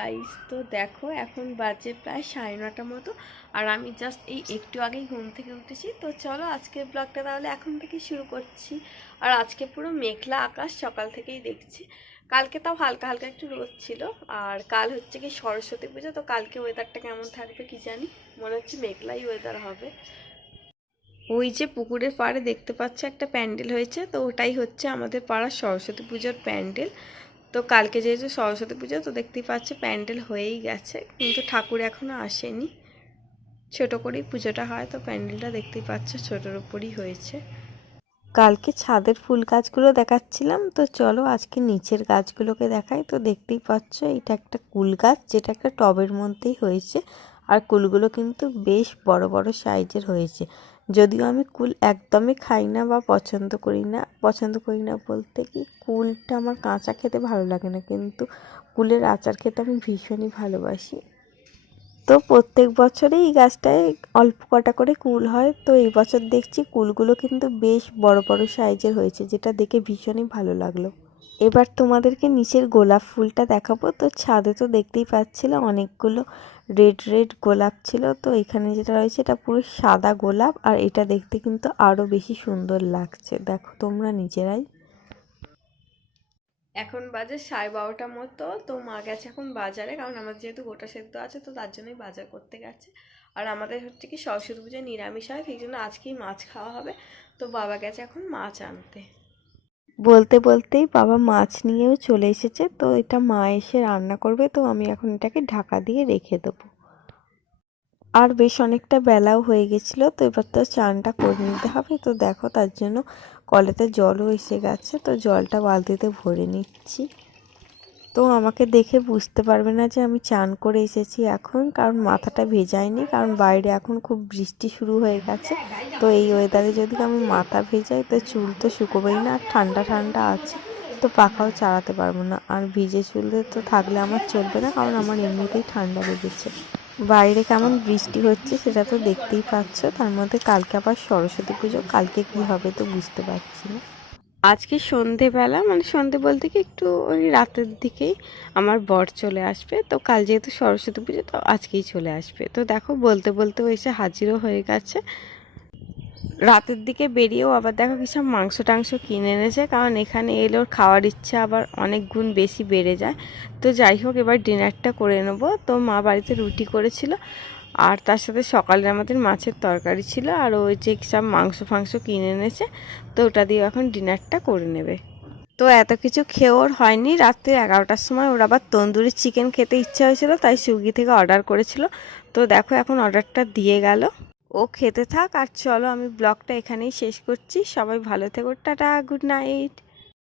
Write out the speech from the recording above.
Guys, তো দেখো এখন বাজে প্রায় 9:30 মতো। আর আমি জাস্ট এই একটু আগেই ঘুম থেকে উঠেছি। তো চলো আজকের ব্লগটা তাহলে এখন থেকেই শুরু করছি। আর আজকে পুরো মেঘলা আকাশ সকাল থেকেই দেখছি। কালকে তাও হালকা হালকা একটু রোদ ছিল। আর কাল হচ্ছে কি সরস্বতী পুজো, তো কালকে ওয়েদারটা কেমন থাকবে কি জানি, মনে হচ্ছে মেঘলাই ওয়েদার হবে। ওই যে পুকুরের পাড়ে দেখতে পাচ্ছ একটা প্যান্ডেল হয়েছে, তো ওটাই হচ্ছে আমাদের পাড়ার সরস্বতী পুজোর প্যান্ডেল। তো কালকে যেহেতু সরস্বতী পুজো, তো দেখতেই পাচ্ছে প্যান্ডেল হয়েই গেছে, কিন্তু ঠাকুর এখনো আসেনি। ছোট করেই পুজোটা হয়, তো প্যান্ডেলটা দেখতেই পাচ্ছ ছোটোর উপরই হয়েছে। কালকে ছাদের ফুল গাছগুলো দেখাচ্ছিলাম, তো চলো আজকে নিচের গাছগুলোকে দেখাই। তো দেখতেই পাচ্ছ এটা একটা কুল গাছ, যেটা একটা টবের মধ্যেই হয়েছে। আর কুলগুলো কিন্তু বেশ বড় বড় সাইজের হয়েছে। যদিও আমি কুল একদমই খাই না বা পছন্দ করি না বলতে কি, কুলটা আমার কাঁচা খেতে ভালো লাগে না, কিন্তু কুলের আচার খেতে আমি ভীষণই ভালোবাসি। তো প্রত্যেক বছরেই এই গাছটায় অল্প কটা করে কুল হয়। তো এই বছর দেখছি কুলগুলো কিন্তু বেশ বড় বড় সাইজের হয়েছে, যেটা দেখে ভীষণই ভালো লাগলো। এবার তোমাদেরকে নিচের গোলাপ ফুলটা দেখাবো। তো ছাদে তো দেখতেই পাচ্ছিলে অনেকগুলো রেড রেড গোলাপ ছিল। তো এখানে যেটা রয়েছে এটা পুরো সাদা গোলাপ, আর এটা দেখতে কিন্তু আরো বেশি সুন্দর লাগছে, দেখো তোমরা নিজেরাই। এখন বাজে 12:30 মতো। তো মা গেছে এখন বাজারে, কারণ আমাদের যেহেতু গোটা সেদ্ধ আছে, তো তার জন্যই বাজার করতে গেছে। আর আমাদের হচ্ছে কি সরস্বতী পুজোয় নিরামিষ হয়, সেই জন্য আজকেই মাছ খাওয়া হবে। তো বাবা গেছে এখন মাছ আনতে। বলতে বলতেই বাবা মাছ নিয়েও চলে এসেছে। তো এটা মা এসে রান্না করবে, তো আমি এখন এটাকে ঢাকা দিয়ে রেখে দেবো। আর বেশ অনেকটা বেলাও হয়ে গেছিলো, তো এবার তো চানটা করে নিতে হবে। তো দেখো তার জন্য কলেতে জলও এসে গেছে, তো জলটা বালতিতে ভরে নিচ্ছি। তো আমাকে দেখে বুঝতে পারবে না যে আমি চান করে এসেছি এখন, কারণ মাথাটা ভেজাইনি, কারণ বাইরে এখন খুব বৃষ্টি শুরু হয়ে গেছে। তো এই ওয়েদারে যদি আমি মাথা ভেজাই, তো চুল তো শুকোবেই না, আর ঠান্ডা ঠান্ডা আছে, তো পাখাও চালাতে পারবো না। আর ভিজে চুলে তো থাকলে আমার চলবে না, কারণ আমার এমনিতেই ঠান্ডা লেগেছে। বাইরে কেমন বৃষ্টি হচ্ছে সেটা তো দেখতেই পাচ্ছ। তার মধ্যে কালকে আবার সরস্বতী পুজো, কালকে কি হবে তো বুঝতে পারছি না। আজকে সন্ধেবেলা, মানে সন্ধে বলতে কি একটু ওই রাতের দিকেই আমার বর চলে আসবে। তো কাল যেহেতু সরস্বতী পুজো, তো আজকেই চলে আসবে। তো দেখো বলতে বলতে ও এসে হাজিরও হয়ে গেছে। রাতের দিকে বেরিয়েও আবার দেখো কিসব মাংস টাংস কিনে এনেছে, কারণ এখানে এলে ওর খাওয়ার ইচ্ছা আবার অনেক গুণ বেশি বেড়ে যায়। তো যাই হোক, এবার ডিনারটা করে নেবো। তো মা বাড়িতে রুটি করেছিল, আর তার সাথে সকালে আমাদের মাছের তরকারি ছিল, আর ওই যে সব মাংস ফাংস কিনে এনেছে, তো ওটা দিয়ে এখন ডিনারটা করে নেবে। তো এত কিছু খেয়ে ওর হয়নি। রাত্রে 11টার সময় ওর আবার তন্দুরি চিকেন খেতে ইচ্ছা হয়েছিল, তাই সুইগি থেকে অর্ডার করেছিল। তো দেখো এখন অর্ডারটা দিয়ে গেল। ও খেতে থাক, আর চলো আমি ব্লগটা এখানেই শেষ করছি। সবাই ভালো থেকো, টাটা, গুড নাইট।